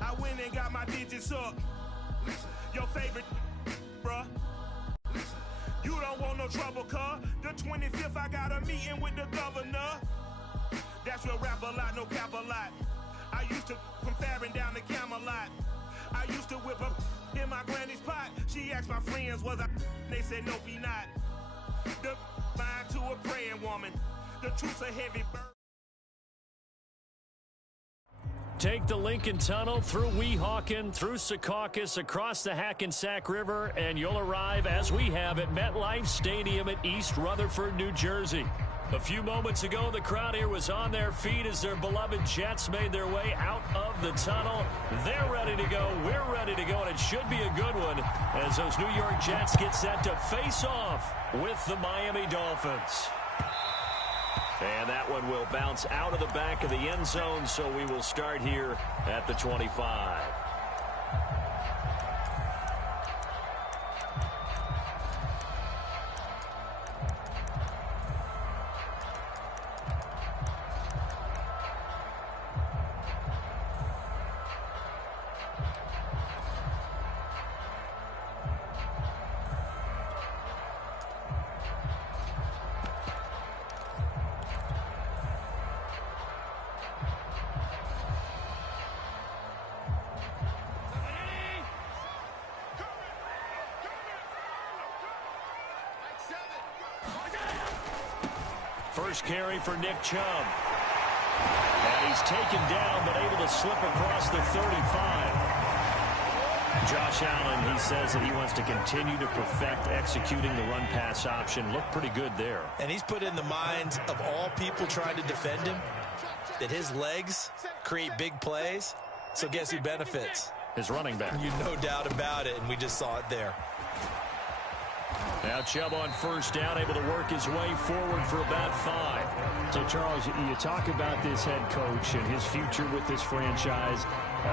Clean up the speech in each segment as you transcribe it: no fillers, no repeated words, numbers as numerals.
I went and got my digits up. Your favorite, bruh. You don't want no trouble, cuz. The 25th, I got a meeting with the governor. That's real rap a lot, no cap a lot. I used to from Farron down to Camelot. I used to whip up in my granny's pot. She asked my friends, was I? They said, nope, he not. The line to a praying woman. The truth's a heavy burden. Take the Lincoln Tunnel through Weehawken, through Secaucus, across the Hackensack River, and you'll arrive, as we have, at MetLife Stadium at East Rutherford, New Jersey. A few moments ago, the crowd here was on their feet as their beloved Jets made their way out of the tunnel. They're ready to go. We're ready to go, and it should be a good one as those New York Jets get set to face off with the Miami Dolphins. And that one will bounce out of the back of the end zone, so we will start here at the 25. First carry for Nick Chubb. And he's taken down, but able to slip across the 35. Josh Allen, he says that he wants to continue to perfect executing the run-pass option. Looked pretty good there. And he's put in the minds of all people trying to defend him that his legs create big plays. So guess who benefits? His running back. No doubt about it, and we just saw it there. Now Chubb on first down, able to work his way forward for about 5. So, Charles, you talk about this head coach and his future with this franchise.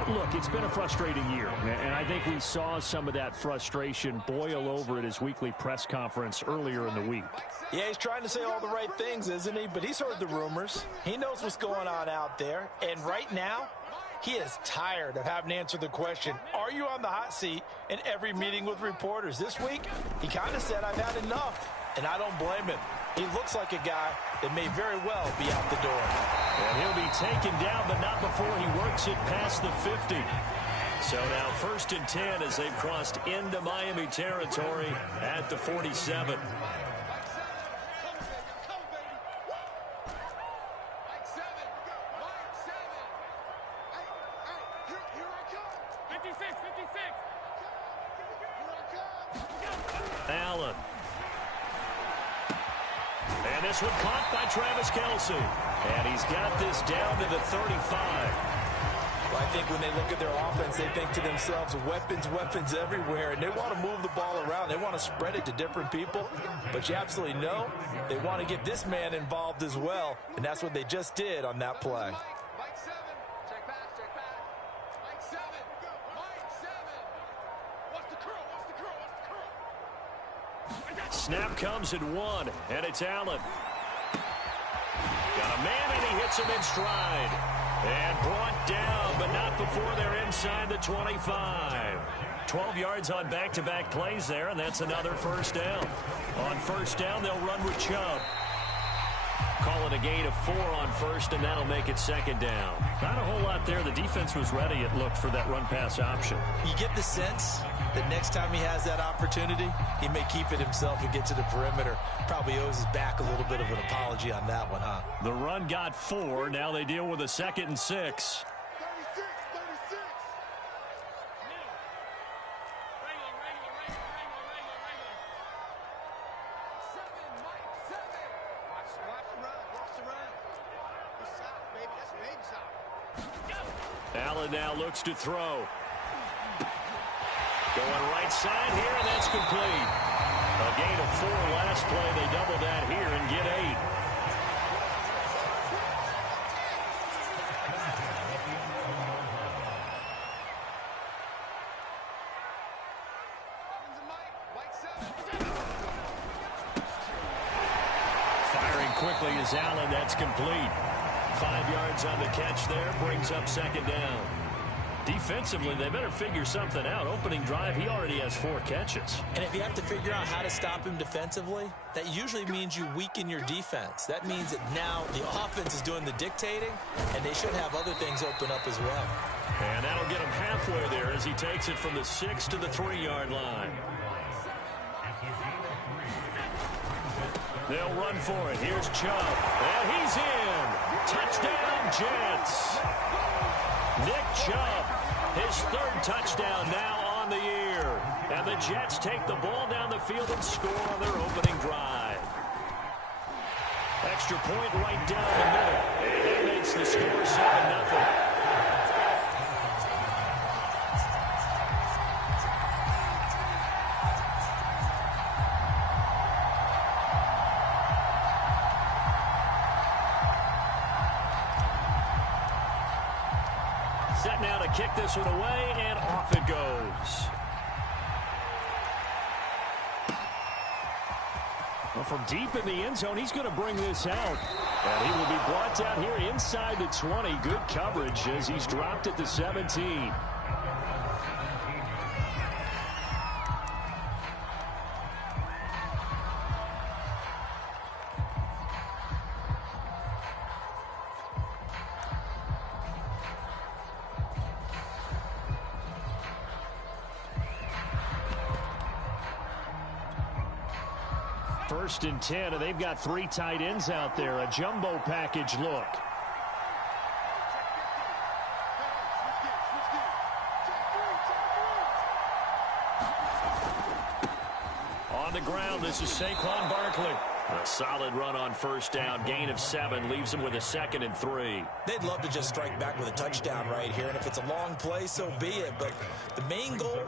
Look, it's been a frustrating year, and I think we saw some of that frustration boil over at his weekly press conference earlier in the week. Yeah, he's trying to say all the right things, isn't he? But he's heard the rumors. He knows what's going on out there. And right now, he is tired of having to answer the question, are you on the hot seat, in every meeting with reporters. This week, he kind of said, I've had enough, and I don't blame him. He looks like a guy that may very well be out the door. And he'll be taken down, but not before he works it past the 50. So now 1st and 10 as they've crossed into Miami territory at the 47. Allen. And this one caught by Travis Kelce. And he's got this down to the 35. Well, I think when they look at their offense, they think to themselves, weapons, weapons everywhere. And they want to move the ball around. They want to spread it to different people. But you absolutely know they want to get this man involved as well. And that's what they just did on that play. Snap comes at 1, and it's Allen. Got a man, and he hits him in stride. And brought down, but not before they're inside the 25. 12 yards on back-to-back plays there, and that's another first down. On first down, they'll run with Chubb. Call it a gain of 4 on first, and that'll make it second down. Not a whole lot there. The defense was ready, it looked, for that run-pass option. You get the sense that next time he has that opportunity, he may keep it himself and get to the perimeter. Probably owes his back a little bit of an apology on that one, huh? The run got 4. Now they deal with a 2nd and 6. Allen now looks to throw. Going right side here, and that's complete. A gain of 4 last play. They double that here and get 8. Firing quickly is Allen. That's complete. 5 yards on the catch there. Brings up second down. Defensively, they better figure something out. Opening drive, he already has 4 catches. And if you have to figure out how to stop him defensively, that usually means you weaken your defense. That means that now the offense is doing the dictating, and they should have other things open up as well. And that'll get him halfway there as he takes it from the 6 to the 3-yard line. They'll run for it. Here's Chubb. And he's in. Touchdown, Jets. Nick Chubb, his 3rd touchdown now on the year. And the Jets take the ball down the field and score on their opening drive. Extra point right down the middle. And that makes the score 7-0. Set now to kick this one away, and off it goes. Well, from deep in the end zone, he's going to bring this out. And he will be brought down here inside the 20. Good coverage as he's dropped at the 17. First and 10, and they've got 3 tight ends out there. A jumbo package look. On the ground, this is Saquon Barkley. A solid run on first down. Gain of 7 leaves him with a 2nd and 3. They'd love to just strike back with a touchdown right here. And if it's a long play, so be it. But the main goal,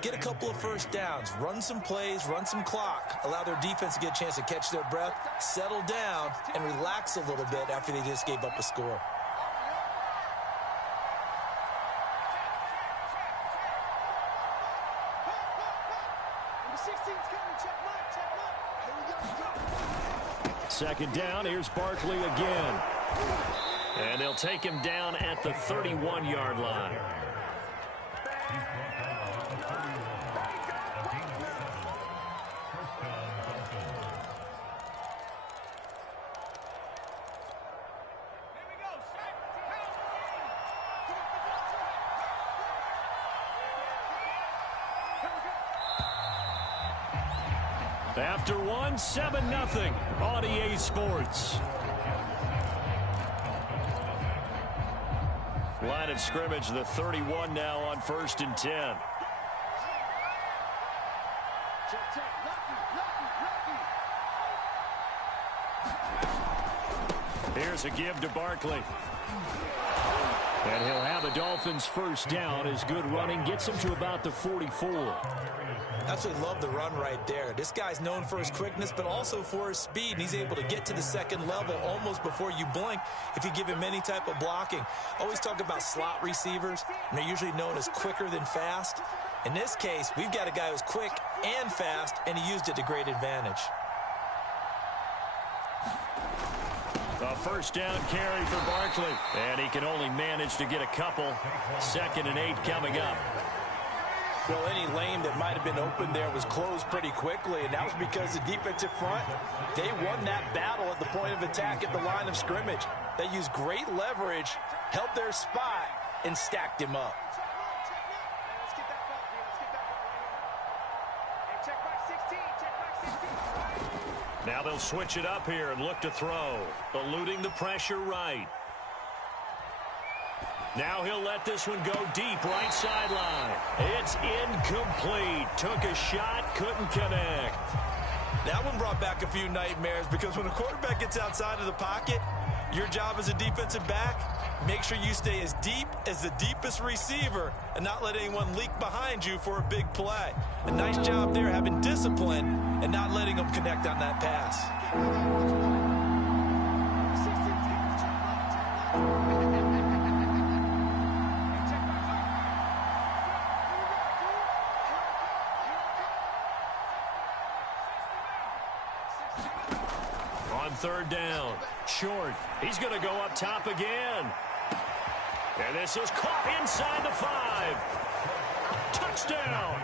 get a couple of first downs. Run some plays, run some clock. Allow their defense to get a chance to catch their breath, settle down, and relax a little bit after they just gave up a score. Second down, here's Barkley again. And they'll take him down at the 31-yard line. After one, 7-0 on EA Sports. Line of scrimmage, the 31 now on 1st and 10. Here's a give to Barkley. And he'll have the Dolphins first down as good running gets him to about the 44. Absolutely love the run right there. This guy's known for his quickness, but also for his speed. He's able to get to the second level almost before you blink if you give him any type of blocking. Always talk about slot receivers, and they're usually known as quicker than fast. In this case, we've got a guy who's quick and fast, and he used it to great advantage. A first down carry for Barkley, and he can only manage to get a couple. 2nd and 8 coming up. Well, any lane that might have been open there was closed pretty quickly, and that was because the defensive front, they won that battle at the point of attack at the line of scrimmage. They used great leverage, held their spot, and stacked him up. Now they'll switch it up here and look to throw. Eluding the pressure right. Now he'll let this one go deep right sideline. It's incomplete. Took a shot, couldn't connect. That one brought back a few nightmares because when a quarterback gets outside of the pocket, your job as a defensive back, make sure you stay as deep as the deepest receiver and not let anyone leak behind you for a big play. A nice job there having discipline and not letting them connect on that pass. On 3rd down, short. He's going to go up top again. And this is caught inside the 5. Touchdown.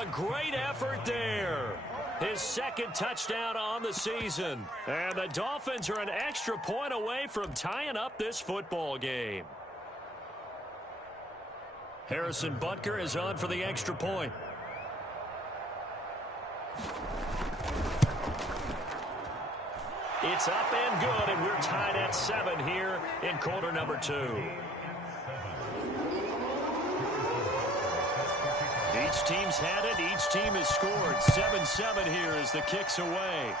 A great effort there. His second touchdown on the season. And the Dolphins are an extra point away from tying up this football game. Harrison Butker is on for the extra point. It's up and good, and we're tied at 7 here in quarter number 2. Each team's had it. Each team has scored. 7-7 here as the kick's away.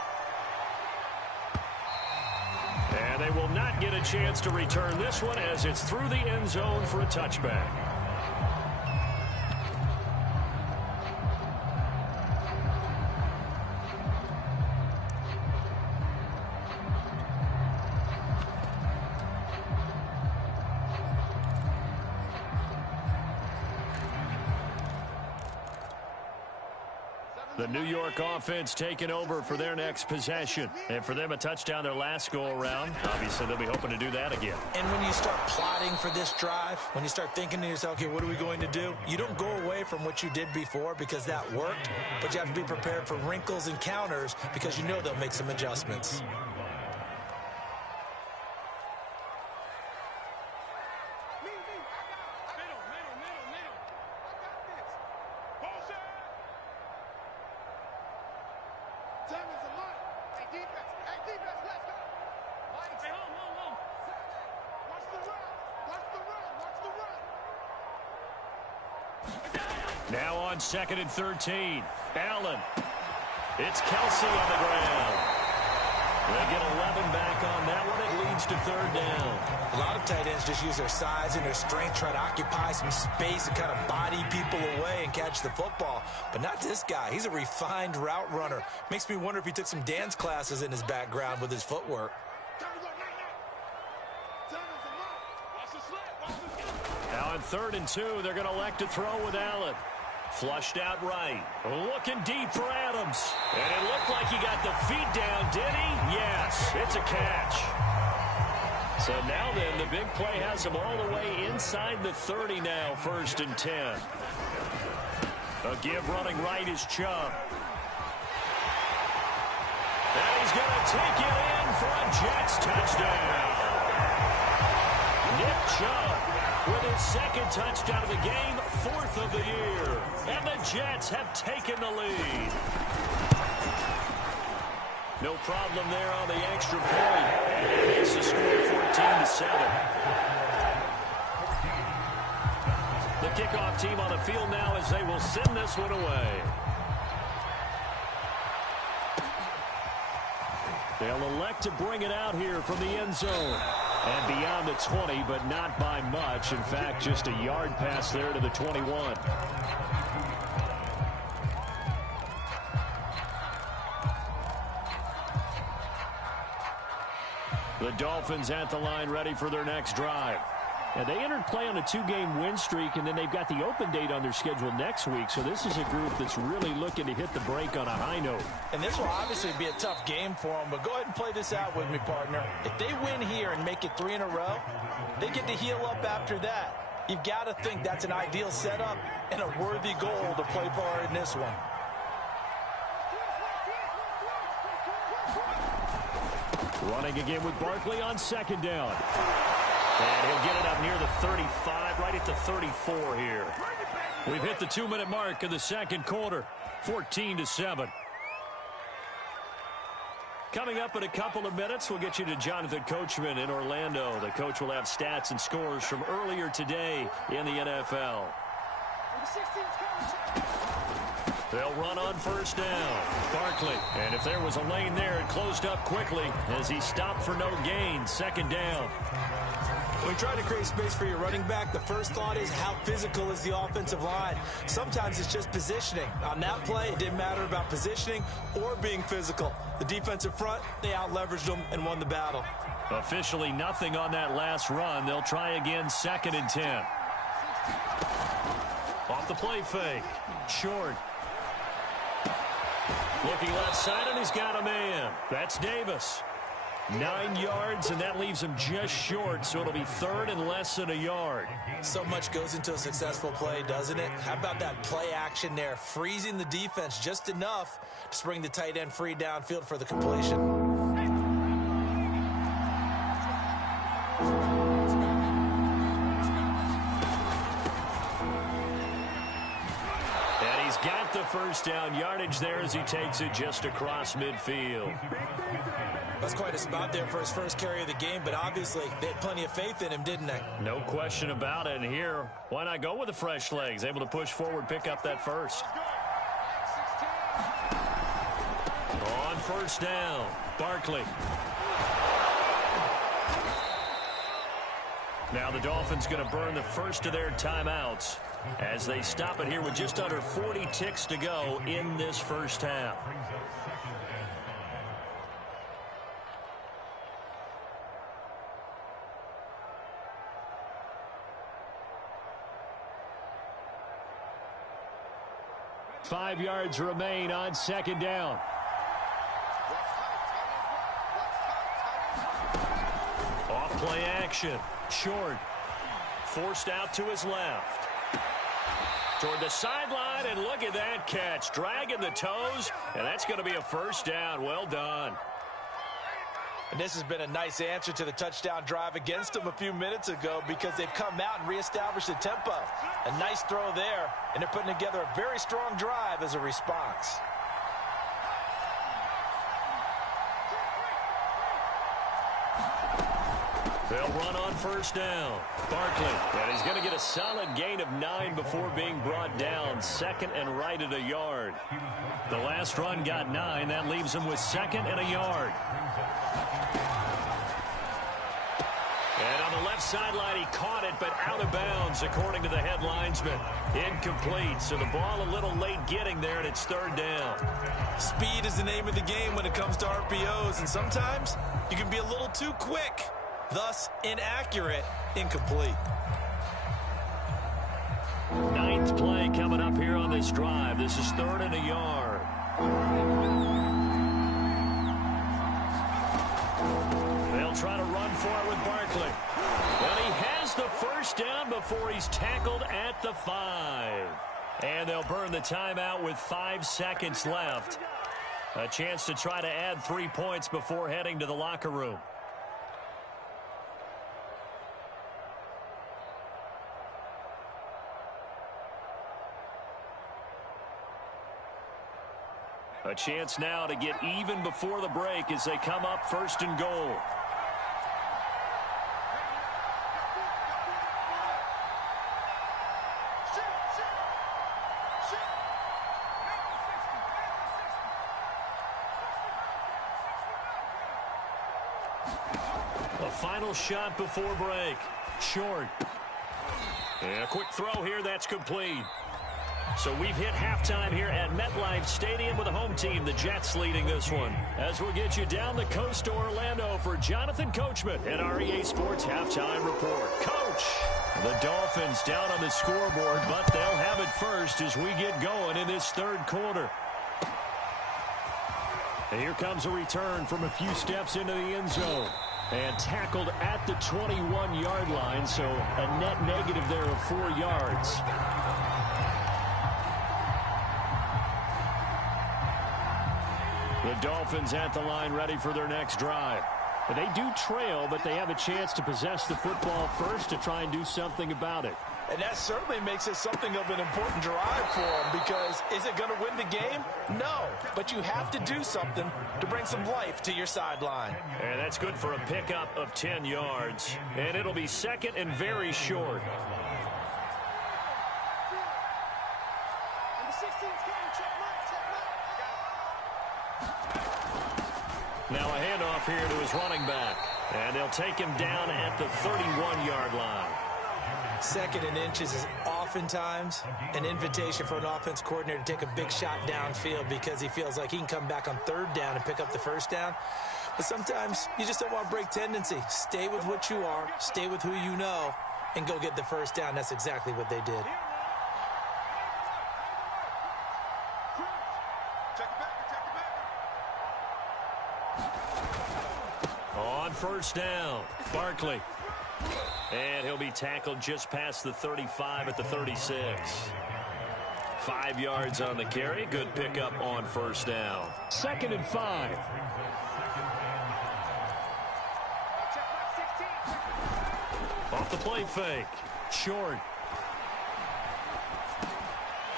And they will not get a chance to return this one as it's through the end zone for a touchback. The New York offense taking over for their next possession. And for them, a touchdown their last go-around. Obviously, they'll be hoping to do that again. And when you start plotting for this drive, when you start thinking to yourself, okay, what are we going to do? You don't go away from what you did before because that worked, but you have to be prepared for wrinkles and counters because you know they'll make some adjustments. Now on 2nd and 13. Allen. It's Kelsey on the ground. They get 11 back on that one. It leads to 3rd down. A lot of tight ends just use their size and their strength, try to occupy some space and kind of body people away and catch the football. But not this guy. He's a refined route runner. Makes me wonder if he took some dance classes in his background with his footwork. Now on 3rd and 2, they're going to elect to throw with Allen. Flushed out right. Looking deep for Adams. And it looked like he got the feet down, did he? Yes, it's a catch. So now then, the big play has him all the way inside the 30 now, 1st and 10. A give running right is Chubb. And he's going to take it in for a Jets touchdown. Nick Chubb with his 2nd touchdown of the game, 4th of the year. And the Jets have taken the lead. No problem there on the extra point. And it makes the score 14-7. The kickoff team on the field now as they will send this one away. They'll elect to bring it out here from the end zone. And beyond the 20, but not by much. In fact, just a yard pass there to the 21. The Dolphins at the line ready for their next drive. And they entered play on a 2-game win streak, and then they've got the open date on their schedule next week. So this is a group that's really looking to hit the break on a high note. And this will obviously be a tough game for them, but go ahead and play this out with me, partner. If they win here and make it 3 in a row, they get to heal up after that. You've got to think that's an ideal setup and a worthy goal to play for in this one. Running again with Barkley on 2nd down. And he'll get it up near the 35, right at the 34 here. We've hit the 2-minute mark of the 2nd quarter, 14-7. Coming up in a couple of minutes, we'll get you to Jonathan Coachman in Orlando. The coach will have stats and scores from earlier today in the NFL. They'll run on 1st down. Barkley. And if there was a lane there, it closed up quickly as he stopped for no gain. 2nd down. When you try to create space for your running back, the first thought is how physical is the offensive line. Sometimes it's just positioning. On that play, it didn't matter about positioning or being physical. The defensive front, they out-leveraged them and won the battle. Officially nothing on that last run. They'll try again 2nd and 10. Off the play fake. Short. Looking left side, and he's got a man. That's Davis. 9 yards, and that leaves him just short, so it'll be third and less than a yard. So much goes into a successful play, doesn't it? How about that play action there, freezing the defense just enough to spring the tight end free downfield for the completion. Got the first down yardage there as he takes it just across midfield. That's quite a spot there for his first carry of the game, but obviously they had plenty of faith in him, didn't they? No question about it. And here, why not go with the fresh legs? Able to push forward, pick up that first. On first down, Barkley. Now the Dolphins going to burn the first of their timeouts as they stop it here with just under 40 ticks to go in this first half. Five yards remain on second down. Off play action. Short. Forced out to his left. Toward the sideline, and look at that catch. Dragging the toes, and that's going to be a first down. Well done. And this has been a nice answer to the touchdown drive against them a few minutes ago because they've come out and reestablished the tempo. A nice throw there, and they're putting together a very strong drive as a response. They'll run on first down. Barkley, and he's going to get a solid gain of 9 before being brought down. Second and right at a yard. The last run got 9. That leaves him with second and a yard. And on the left sideline, he caught it, but out of bounds, according to the head linesman. Incomplete, so the ball a little late getting there, and it's third down. Speed is the name of the game when it comes to RPOs, and sometimes you can be a little too quick. Thus, inaccurate, incomplete. Ninth play coming up here on this drive. This is third and a yard. They'll try to run for it with Barkley. Well, he has the first down before he's tackled at the 5. And they'll burn the timeout with 5 seconds left. A chance to try to add 3 points before heading to the locker room. A chance now to get even before the break as they come up first and goal. A final shot before break. Short. And a quick throw here, that's complete. So we've hit halftime here at MetLife Stadium with a home team, the Jets, leading this one. As we'll get you down the coast to Orlando for Jonathan Coachman and our EA Sports Halftime Report. Coach, the Dolphins down on the scoreboard, but they'll have it first as we get going in this third quarter. And here comes a return from a few steps into the end zone. And tackled at the 21-yard line, so a net negative there of 4 yards. The Dolphins at the line ready for their next drive. They do trail, but they have a chance to possess the football first to try and do something about it. And that certainly makes it something of an important drive for them because is it going to win the game? No, but you have to do something to bring some life to your sideline. And that's good for a pickup of 10 yards. And it'll be second and very short. Now a handoff here to his running back. And they'll take him down at the 31-yard line. Second and inches is oftentimes an invitation for an offense coordinator to take a big shot downfield because he feels like he can come back on third down and pick up the first down. But sometimes you just don't want to break tendency. Stay with what you are, stay with who you know, and go get the first down. That's exactly what they did. first down. Barkley. And he'll be tackled just past the 35 at the 36. 5 yards on the carry. Good pickup on first down. 2nd and 5. Off the play fake. Short.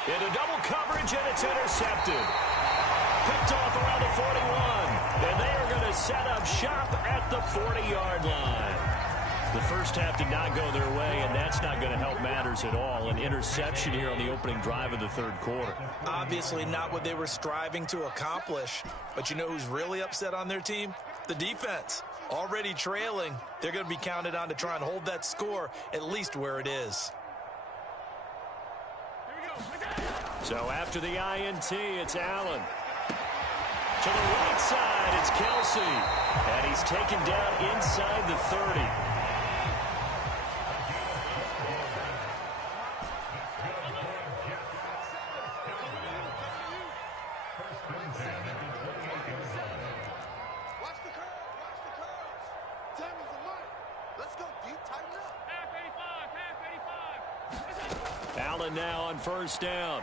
Into double coverage, and it's intercepted. Picked off around the 41. And they are going to set up shop at the 40-yard line. The first half did not go their way, and that's not going to help matters at all. An interception here on the opening drive of the third quarter. Obviously not what they were striving to accomplish. But you know who's really upset on their team? The defense. Already trailing. They're going to be counted on to try and hold that score at least where it is. So after the INT, it's Allen. To the right side, it's Kelsey. And he's taken down inside the 30. Allen now on first down.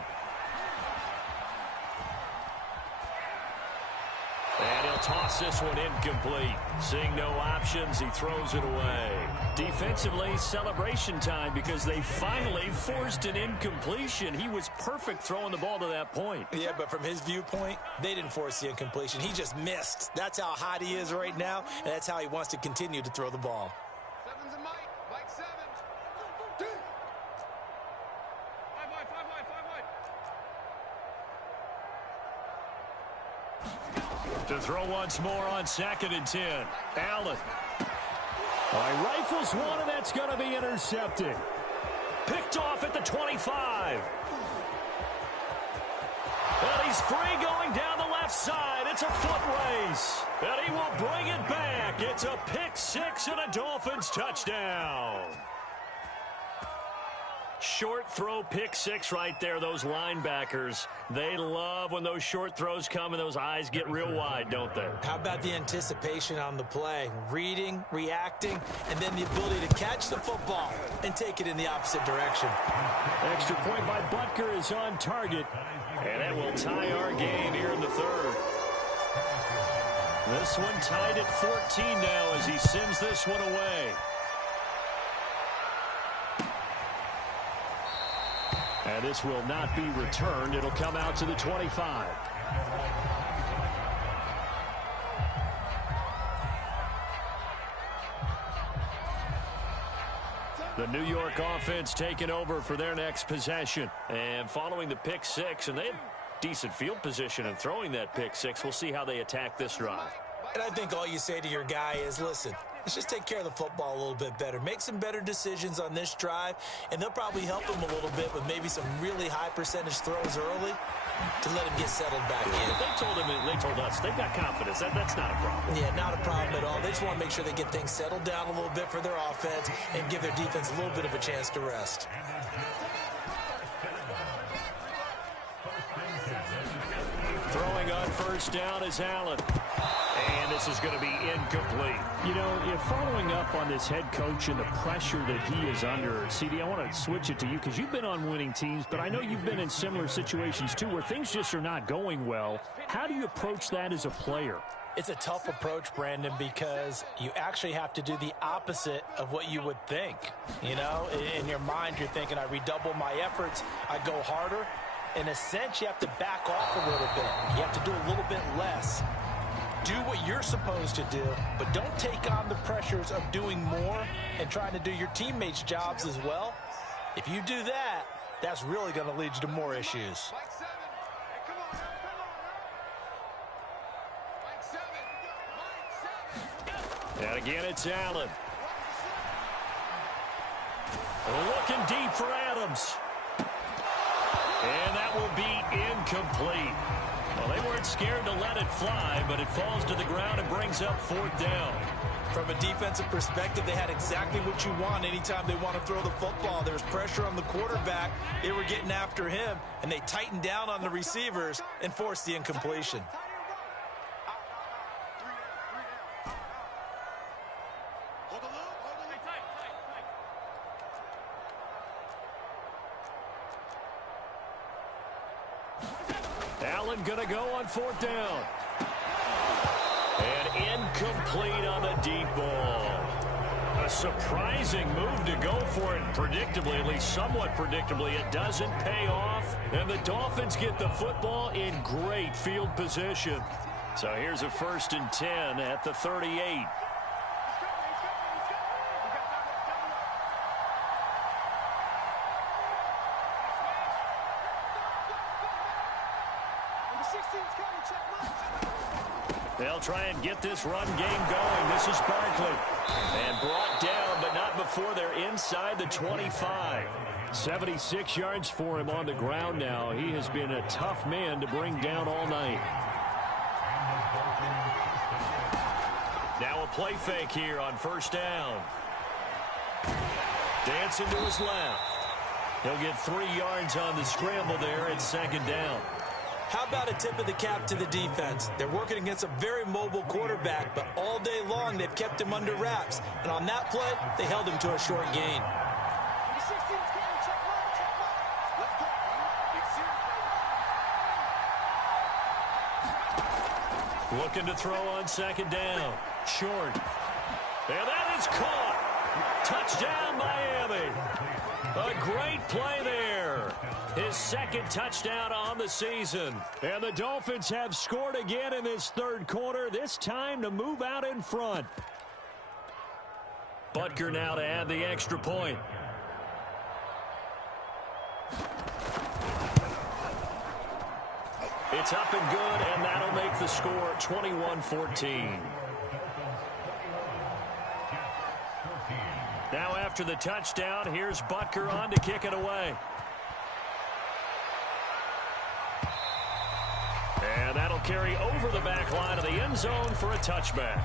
And he'll toss this one incomplete. Seeing no options, he throws it away. Defensively, celebration time because they finally forced an incompletion. He was perfect throwing the ball to that point. Yeah, but from his viewpoint, they didn't force the incompletion. He just missed. That's how hot he is right now, and that's how he wants to continue to throw the ball. Seven's a Mike 7. To throw once more on 2nd and 10. Allen. Rifles one, and that's going to be intercepted. Picked off at the 25. And he's free going down the left side. It's a foot race. And he will bring it back. It's a pick six and a Dolphins touchdown. Short throw pick six right there. Those linebackers, they love when those short throws come and those eyes get real wide, don't they? How about the anticipation on the play? Reading, reacting, and then the ability to catch the football and take it in the opposite direction. Extra point by Butker is on target. And that will tie our game here in the third. This one tied at 14 now as he sends this one away. And this will not be returned. It'll come out to the 25. The New York offense taking over for their next possession. And following the pick six, and they had decent field position in throwing that pick six. We'll see how they attack this drive. And I think all you say to your guy is, listen, let's just take care of the football a little bit better. Make some better decisions on this drive, and they'll probably help him a little bit with maybe some really high percentage throws early to let him get settled back in. They told us they've got confidence. That's not a problem. Yeah, not a problem at all. They just want to make sure they get things settled down a little bit for their offense and give their defense a little bit of a chance to rest. Throwing on first down is Allen. And this is going to be incomplete. You know, if following up on this head coach and the pressure that he is under, CD, I want to switch it to you because you've been on winning teams, but I know you've been in similar situations too where things just are not going well. How do you approach that as a player? It's a tough approach, Brandon, because you actually have to do the opposite of what you would think. You know, in your mind, you're thinking, I redouble my efforts, I go harder. In a sense, you have to back off a little bit. You have to do a little bit less. Do what you're supposed to do, but don't take on the pressures of doing more and trying to do your teammates' jobs as well. If you do that, that's really going to lead you to more issues. And again, it's Allen. Looking deep for Adams. And that will be incomplete. Well, they weren't scared to let it fly, but it falls to the ground and brings up fourth down. From a defensive perspective, they had exactly what you want anytime they want to throw the football. There's pressure on the quarterback. They were getting after him, and they tightened down on the receivers and forced the incompletion. Allen going to go on 4th down. And incomplete on the deep ball. A surprising move to go for it predictably, at least somewhat predictably. It doesn't pay off, and the Dolphins get the football in great field position. So here's a 1st and 10 at the 38. They'll try and get this run game going. This is Barkley. And brought down, but not before they're inside the 25. 76 yards for him on the ground now. He has been a tough man to bring down all night. Now a play fake here on 1st down. Dancing to his left. He'll get 3 yards on the scramble there at 2nd down. How about a tip of the cap to the defense? They're working against a very mobile quarterback, but all day long they've kept him under wraps. And on that play, they held him to a short gain. Looking to throw on 2nd down. Short. And that is caught. Touchdown, Miami. A great play there. His 2nd touchdown on the season. And the Dolphins have scored again in this 3rd quarter, this time to move out in front. Butker now to add the extra point. It's up and good, and that'll make the score 21-14. Now after the touchdown, here's Butker on to kick it away. And that'll carry over the back line of the end zone for a touchback.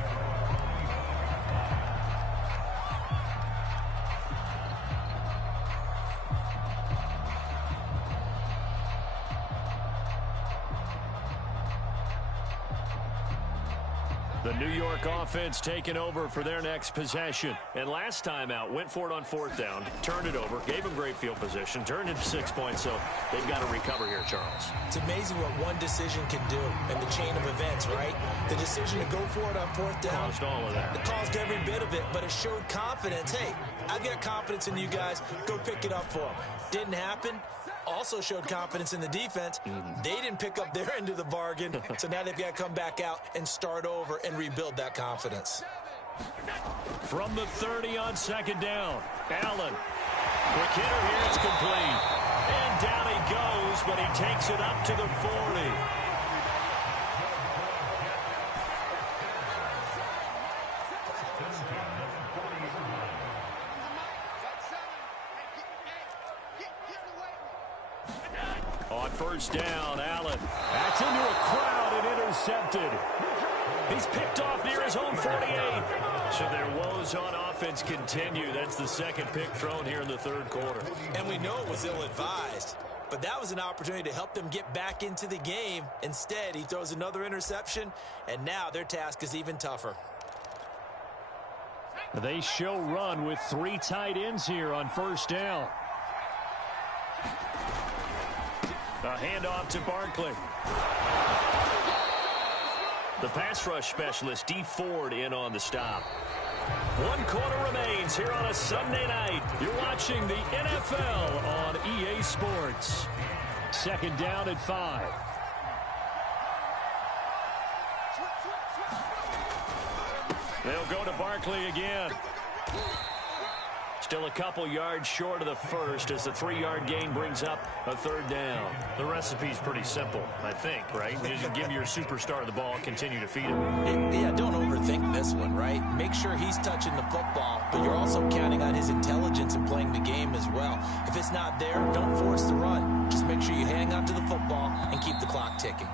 The New York offense taking over for their next possession. And last time out, went for it on 4th down, turned it over, gave them great field position, turned it 6 points, so they've got to recover here, Charles. It's amazing what one decision can do in the chain of events, right? The decision to go for it on 4th down. Caused all of that. It caused every bit of it, but it showed confidence. Hey, I've got confidence in you guys. Go pick it up for them. Didn't happen. Also showed confidence in the defense. They didn't pick up their end of the bargain, so now they've got to come back out and start over and rebuild that confidence. From the 30 on 2nd down, Allen. Quick hitter here, it's complete. And down he goes, but he takes it up to the 40. On 1st down, Allen. That's into a crowd and intercepted. He's picked off near his own 48. So their woes on offense continue. That's the 2nd pick thrown here in the 3rd quarter. And we know it was ill-advised, but that was an opportunity to help them get back into the game. Instead, he throws another interception, and now their task is even tougher. They show run with 3 tight ends here on 1st down. A handoff to Barkley. The pass rush specialist, D. Ford, in on the stop. 1 quarter remains here on a Sunday night. You're watching the NFL on EA Sports. 2nd down at 5. They'll go to Barkley again. Still a couple yards short of the 1st as the 3-yard gain brings up a 3rd down. The recipe's pretty simple, I think, right? You just give your superstar the ball, continue to feed him. Yeah, don't overthink this one, right? Make sure he's touching the football, but you're also counting on his intelligence in playing the game as well. If it's not there, don't force the run. Just make sure you hang on to the football and keep the clock ticking.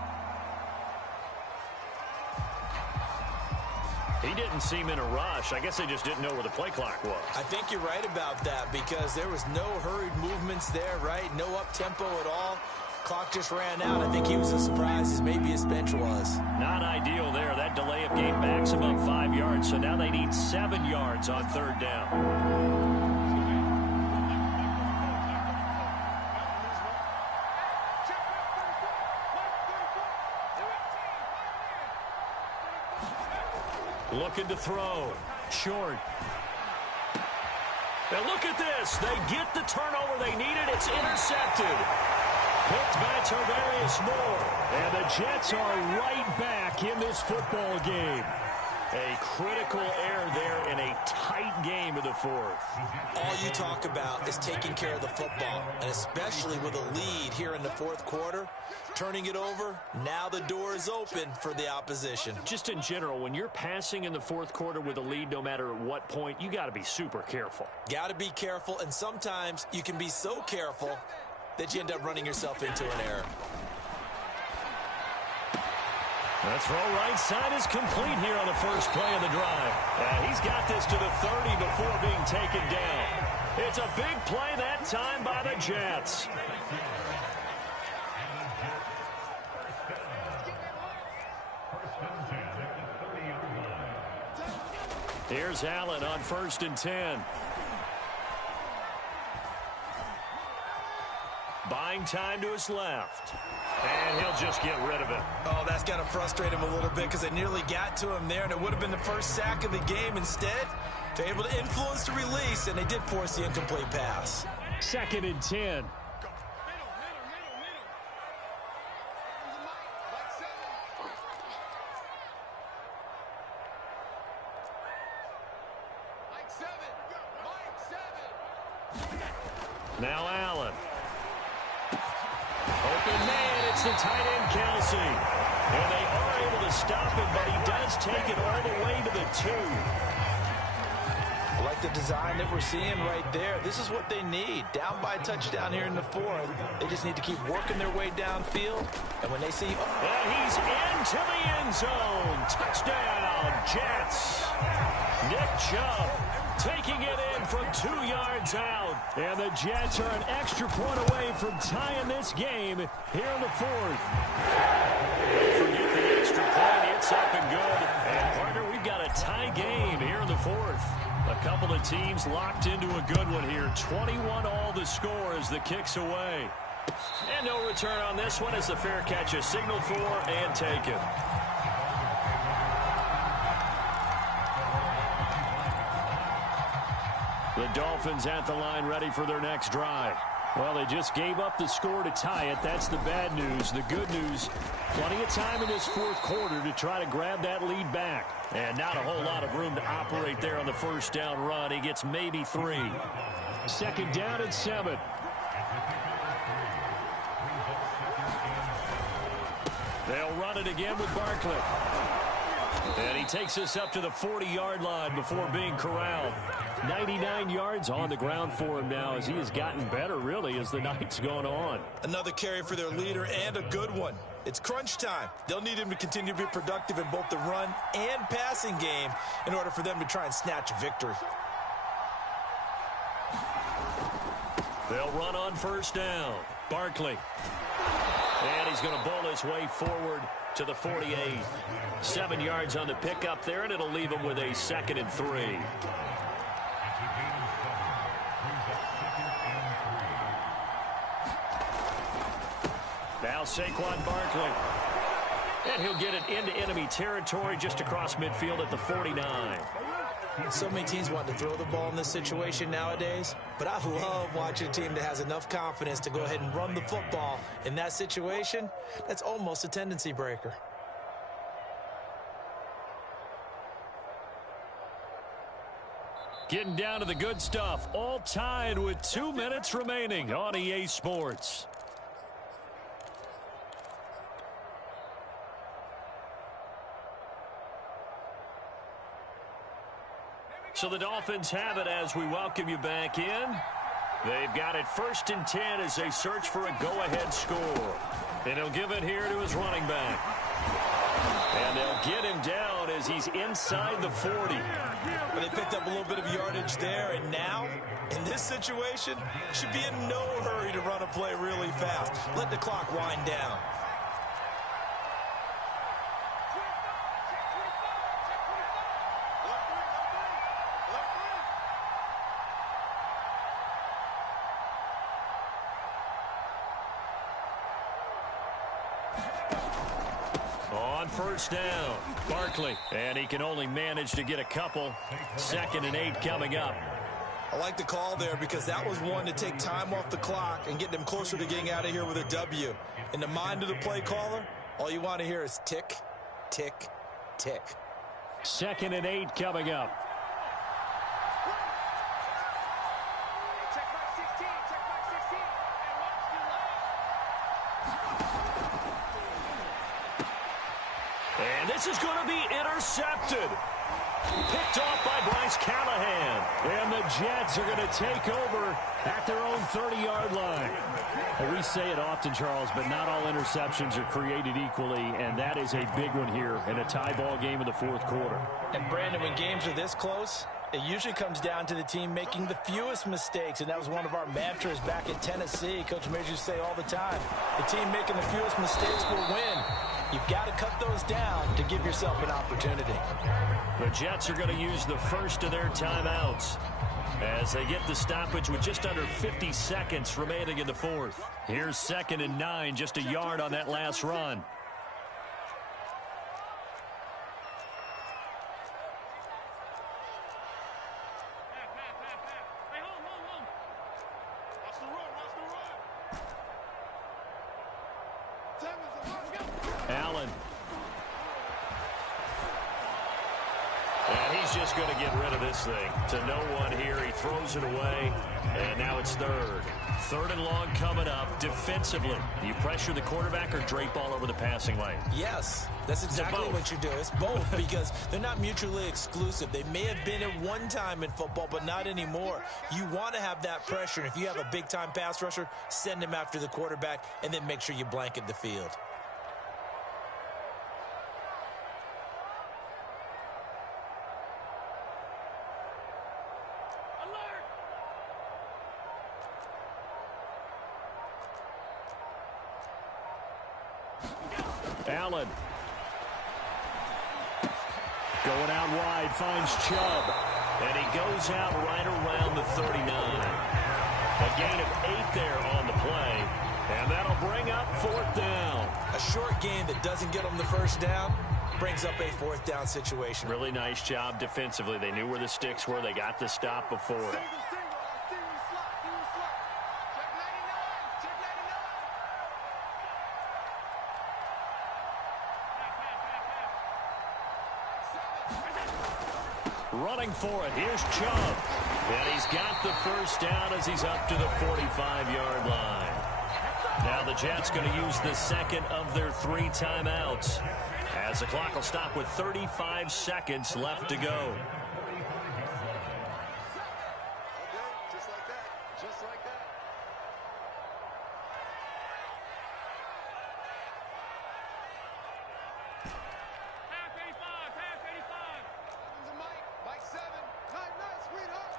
He didn't seem in a rush. I guess they just didn't know where the play clock was. I think you're right about that because there was no hurried movements there, right? No up-tempo at all. Clock just ran out. I think he was as surprised as maybe his bench was. Not ideal there. That delay of game backs him up 5 yards, so now they need 7 yards on 3rd down. Looking to throw. Short. And look at this. They get the turnover they needed. It's intercepted. Picked by Tavarius Moore. And the Jets are right back in this football game. A critical error there in a tight game of the fourth. All you talk about is taking care of the football, and especially with a lead here in the fourth quarter, turning it over, now the door is open for the opposition. Just in general, when you're passing in the fourth quarter with a lead, no matter at what point, you got to be super careful. Got to be careful, and sometimes you can be so careful that you end up running yourself into an error. The throw right side is complete here on the first play of the drive. He's got this to the 30 before being taken down. It's a big play that time by the Jets. Here's Allen on 1st and 10. Buying time to his left. And he'll just get rid of it. Oh, that's got to frustrate him a little bit because they nearly got to him there, and it would have been the first sack of the game. Instead, they're able to influence the release, and they did force the incomplete pass. 2nd and 10. Now Allen. Open man, it's the tight end, Kelsey. And they are able to stop him, but he does take it all the way to the 2. I like the design that we're seeing right there. This is what they need. Down by a touchdown here in the 4th. They just need to keep working their way downfield. And when they see... And he's into the end zone. Touchdown, Jets. Nick Chubb taking it in from 2 yards out. And the Jets are an extra point away from tying this game here in the 4th. Forget the extra point. It's up and good. And, partner, we've got a tie game here in the 4th. A couple of teams locked into a good one here. 21 all the score as the kick's away. And no return on this one as the fair catch is signaled for and taken. The Dolphins at the line ready for their next drive. Well, they just gave up the score to tie it. That's the bad news. The good news, plenty of time in this 4th quarter to try to grab that lead back. And not a whole lot of room to operate there on the first down run. He gets maybe 3. 2nd down and 7. They'll run it again with Barkley. And he takes us up to the 40-yard line before being corralled. 99 yards on the ground for him now as he has gotten better, really, as the night's gone on. Another carry for their leader and a good one. It's crunch time. They'll need him to continue to be productive in both the run and passing game in order for them to try and snatch a victory. They'll run on first down. Barkley. And he's going to bowl his way forward to the 48. 7 yards on the pickup there, and it'll leave him with a 2nd and 3. Now Saquon Barkley. And he'll get it into enemy territory just across midfield at the 49. So many teams want to throw the ball in this situation nowadays, but I love watching a team that has enough confidence to go ahead and run the football. In that situation, that's almost a tendency breaker. Getting down to the good stuff, all tied with 2 minutes remaining on EA Sports. So the Dolphins have it as we welcome you back in. They've got it 1st and 10 as they search for a go-ahead score. And he'll give it here to his running back. And they'll get him down as he's inside the 40. But they picked up a little bit of yardage there, and now, in this situation, should be in no hurry to run a play really fast. Let the clock wind down. on first down. Barkley, and he can only manage to get a couple. 2nd and 8 coming up. I like the call there because that was one to take time off the clock and get them closer to getting out of here with a W. In the mind of the play caller, all you want to hear is tick, tick, tick. 2nd and 8 coming up. Check back 16. Check back 16. And watch the line. And this is going to be intercepted. Picked off by Bryce Callahan. And the Jets are going to take over at their own 30-yard line. Well, we say it often, Charles, but not all interceptions are created equally, and that is a big one here in a tie ball game in the 4th quarter. And, Brandon, when games are this close, it usually comes down to the team making the fewest mistakes, and that was one of our mantras back in Tennessee. Coach Mears used to say all the time, the team making the fewest mistakes will win. You've got to cut those down to give yourself an opportunity. The Jets are going to use the first of their timeouts as they get the stoppage with just under 50 seconds remaining in the 4th. Here's 2nd and 9, just a yard on that last run. Allen. And he's just going to get rid of this thing to no one here. He throws it away, and now it's 3rd. 3rd and long coming up. Defensively, you pressure the quarterback or drape all over the passing lane? Yes, that's exactly what you do. It's both because they're not mutually exclusive. They may have been at one time in football, but not anymore. You want to have that pressure. And if you have a big-time pass rusher, send him after the quarterback, and then make sure you blanket the field. Allen. Going out wide, finds Chubb. And he goes out right around the 39. A gain of 8 there on the play. And that'll bring up 4th down. A short gain that doesn't get them the first down brings up a 4th down situation. Really nice job defensively. They knew where the sticks were. They got the stop before it. Running for it. Here's Chubb. And he's got the first down as he's up to the 45-yard line. Now the Jets going to use the 2nd of their 3 timeouts as the clock will stop with 35 seconds left to go. Just like that. Just like that. Half 85. Half 85. Evans and Mike 7. Night, sweetheart.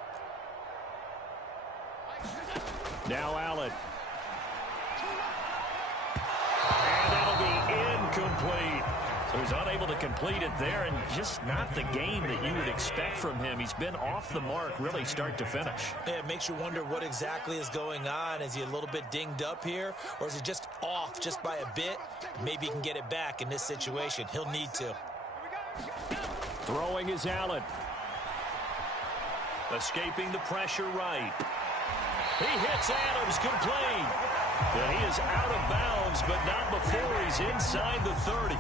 Now Allen. And that'll be incomplete. So he's unable to complete it there, and just not the game that you would expect from him. He's been off the mark really start to finish. Yeah, it makes you wonder what exactly is going on. Is he a little bit dinged up here, or is he just off just by a bit? Maybe he can get it back in this situation. He'll need to. Throwing is Allen. Escaping the pressure right. He hits Adams complete. And he is out of bounds, but not before he's inside the 30.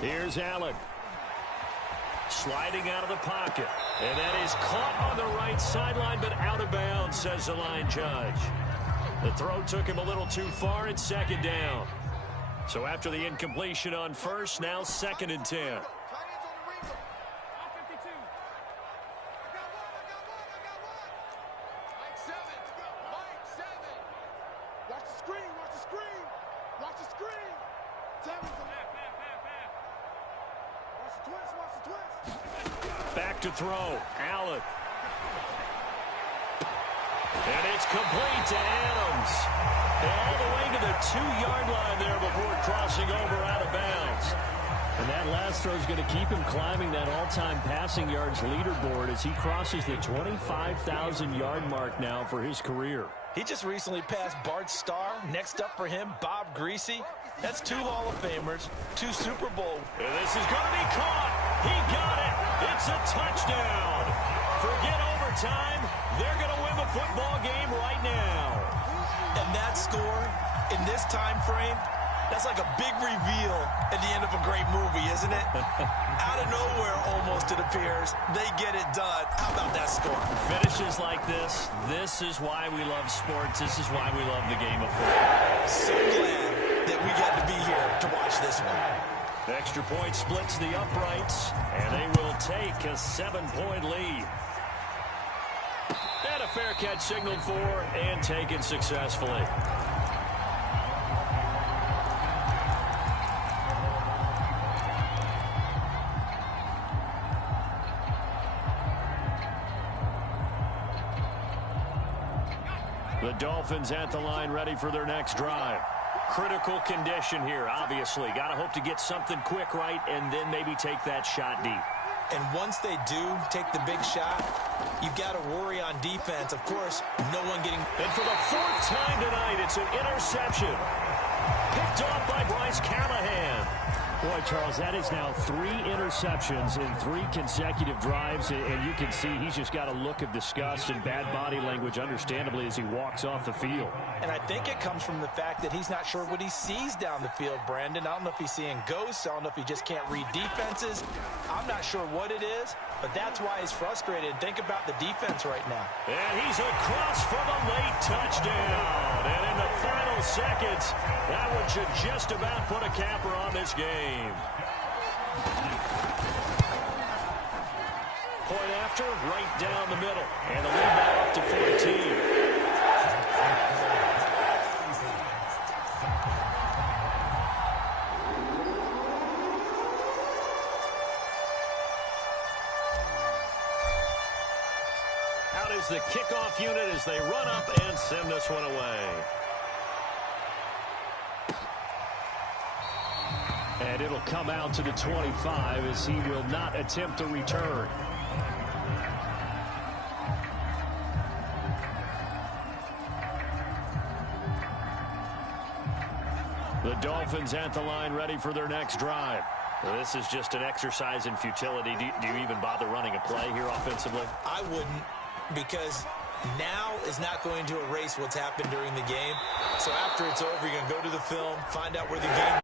Here's Allen. Sliding out of the pocket. And that is caught on the right sideline, but out of bounds, says the line judge. The throw took him a little too far. It's 2nd down. So after the incompletion on first, now 2nd and 10. Back to throw. Allen. And it's complete to Adams. All the way to the 2-yard line there before crossing over out of bounds. And that last throw is going to keep him climbing that all-time passing yards leaderboard as he crosses the 25,000-yard mark now for his career. He just recently passed Bart Starr. Next up for him, Bob Greasy. That's 2 Hall of Famers, 2 Super Bowl. And this is going to be caught. He got it. It's a touchdown. Forget overtime. They're going to win the football game right now. And that score in this time frame, that's like a big reveal at the end of a great movie, isn't it? Out of nowhere, almost, it appears, they get it done. How about that score? Finishes like this is why we love sports. This is why we love the game of football. So glad that we got to be here to watch this one. The extra point splits the uprights, and they will take a 7-point lead. And a fair catch signaled for and taken successfully. The Dolphins at the line ready for their next drive. Critical condition here, obviously. Got to hope to get something quick right and then maybe take that shot deep. And once they do take the big shot, you've got to worry on defense. Of course, no one getting... And for the 4th time tonight, it's an interception. Picked off by Bryce Callahan. Boy, Charles, that is now 3 interceptions in 3 consecutive drives, and you can see he's just got a look of disgust and bad body language, understandably, as he walks off the field. And I think it comes from the fact that he's not sure what he sees down the field, Brandon. I don't know if he's seeing ghosts. I don't know if he just can't read defenses. I'm not sure what it is, but that's why he's frustrated. Think about the defense right now. And he's across for the late touchdown. And in the final seconds, that one should just about put a capper on this game. Point after, right down the middle. And the lead now up to 14. Out is the kickoff unit as they run up and send this one away. And it'll come out to the 25 as he will not attempt a return. The Dolphins at the line ready for their next drive. Well, this is just an exercise in futility. Do you even bother running a play here offensively? I wouldn't, because now is not going to erase what's happened during the game. So after it's over, you're going to go to the film, find out where the game